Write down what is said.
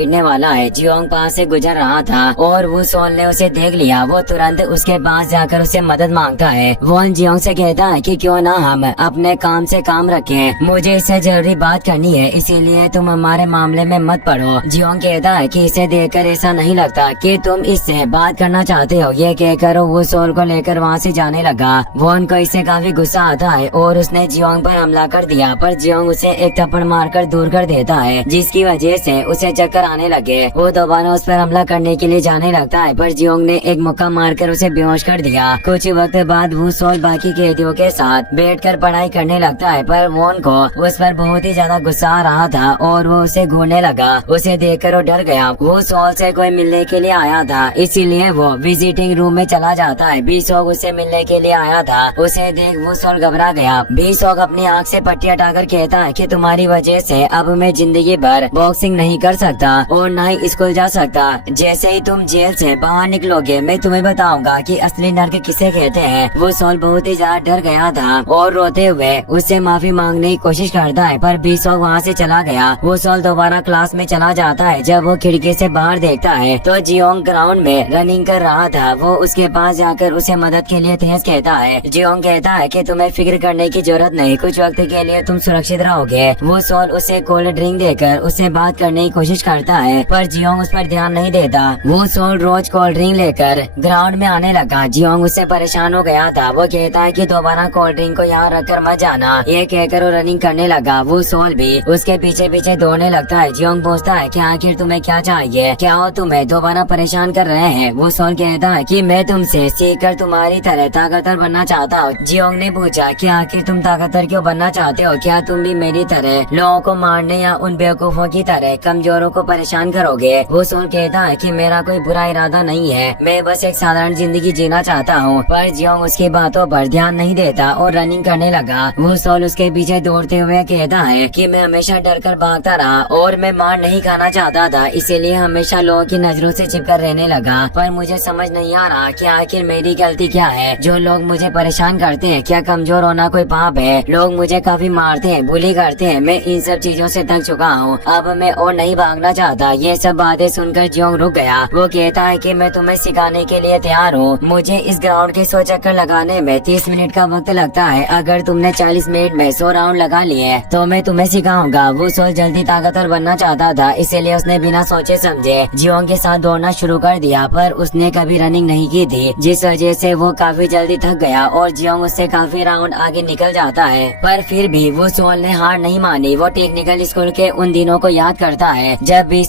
गिरने वाला है। जियोंग पास से गुजर रहा था और वो सोल ने उसे देख लिया। वो तुरंत उसके पास जाकर उसे मदद मांगता है। वॉन जियोंग से कहता है कि क्यों ना हम अपने काम से काम रखें, मुझे इससे जरूरी बात करनी है, इसीलिए तुम हमारे मामले में मत पड़ो। जियोंग कहता है कि इसे देखकर ऐसा नहीं लगता कि तुम इससे बात करना चाहते हो। ये कहकर वो सोल को लेकर वहाँ से जाने लगा। वॉन को इससे काफी गुस्सा आता है और उसने जियोंग पर हमला कर दिया, पर जियोंग उसे एक थप्पड़ मारकर दूर कर देता है, जिसकी वजह से उसे चक्कर आने लगे। वो दोबारा उस पर हमला करने के लिए जाने लगता है, पर जियोंग ने एक मुक्का मारकर उसे बेहोश कर दिया। कुछ वक्त बाद वो सोल बाकी कैदियों के साथ बैठकर पढ़ाई करने लगता है, पर वॉन को उस पर बहुत ही ज्यादा गुस्सा आ रहा था और वो उसे घूरने लगा। उसे देखकर वो डर गया। वो सोल से कोई मिलने के लिए आया था, इसीलिए वो विजिटिंग रूम में चला जाता है। बीसोग उसे मिलने के लिए आया था। उसे देख वो सोल घबरा गया। बीसोग अपनी आँख से पट्टी हटाकर कहता है कि तुम्हारी वजह से अब मैं जिंदगी भर बॉक्सिंग नहीं कर सकता और न ही स्कूल जा सकता। जैसे ही तुम जेल से बाहर निकलोगे मैं तुम्हें बताऊंगा कि असली नर्क किसे कहते हैं। वो सोल बहुत ही ज्यादा डर गया था और रोते हुए उससे माफी मांगने की कोशिश करता है, पर बीसोग वहाँ से चला गया। वो सोल दोबारा क्लास में चला जाता है। जब वो खिड़की से बाहर देखता है तो जियोंग ग्राउंड में रनिंग कर रहा था। वो उसके पास जाकर उसे मदद के लिए थैंक्स कहता है। जियोंग कहता है कि तुम्हें फिक्र करने की जरूरत नहीं, कुछ वक्त के लिए तुम सुरक्षित रहोगे। वो सोल उसे कोल्ड ड्रिंक देकर उससे बात करने की कोशिश करता है, पर जियोंग उस पर ध्यान नहीं देता। वो सोल रोज कोल्ड ड्रिंक लेकर ग्राउंड में आने लगा। जियोंग उससे परेशान हो गया था। वो कहता है कि दोबारा कोल्ड ड्रिंक को यहाँ रखकर मत जाना। ये कहकर वो रनिंग करने लगा। वो सोल भी उसके पीछे पीछे दौड़ने लगता है। जियोंग पूछता है कि आखिर तुम्हें क्या चाहिए, क्या हो तुम्हें दोबारा परेशान कर रहे हैं। वो सोल कहता है कि मैं तुमसे सीखकर तुम्हारी तरह ताकतवर बनना चाहता हूँ। जियोंग ने पूछा कि आखिर तुम ताकतवर क्यों बनना चाहते हो, क्या तुम भी मेरी तरह लोगों को मारने या उन बेवकूफों की तरह कमजोरों को परेशान करोगे। वो सोल कहता है कि मेरा कोई बुरा इरादा नहीं है, मैं बस एक साधारण जिंदगी जीना चाहता हूँ। पर जियोंग उसकी बातों पर ध्यान नहीं देता और रनिंग करने लगा। वो सोल उसके पीछे दौड़ते हुए कहता है कि मैं हमेशा डर कर भागता रहा और मैं मार नहीं खाना चाहता था, इसीलिए हमेशा लोगों की नजरों से छिपकर रहने लगा। पर मुझे समझ नहीं आ रहा कि आखिर मेरी गलती क्या है। जो लोग मुझे परेशान करते हैं, क्या कमजोर होना कोई पाप है? लोग मुझे काफी मारते हैं, बुली करते हैं, मैं इन सब चीजों से थक चुका हूँ। अब मैं और नहीं भागना चाहता। ये सब बातें सुनकर जियोंग रुक गया। वो कहता है कि मैं तुम्हें सिखाने के लिए तैयार हूँ। मुझे इस ग्राउंड के 100 चक्कर लगाने में 30 मिनट का वक्त लगता है। अगर तुमने 40 मिनट में 100 राउंड लगा लिए तो मैं तुम्हें सिखाऊंगा। वो सोल जल्दी ताकतवर बनना चाहता था, इसीलिए उसने बिना सोचे समझे जियोंग के साथ दौड़ना शुरू कर दिया, पर उसने कभी रनिंग नहीं की थी, जिस वजह से वो काफी जल्दी थक गया और जियोंग उससे काफी राउंड आगे निकल जाता है। पर फिर भी वो सोल ने हार नहीं मानी। वो टेक्निकल स्कूल के उन दिनों को याद करता है जब भी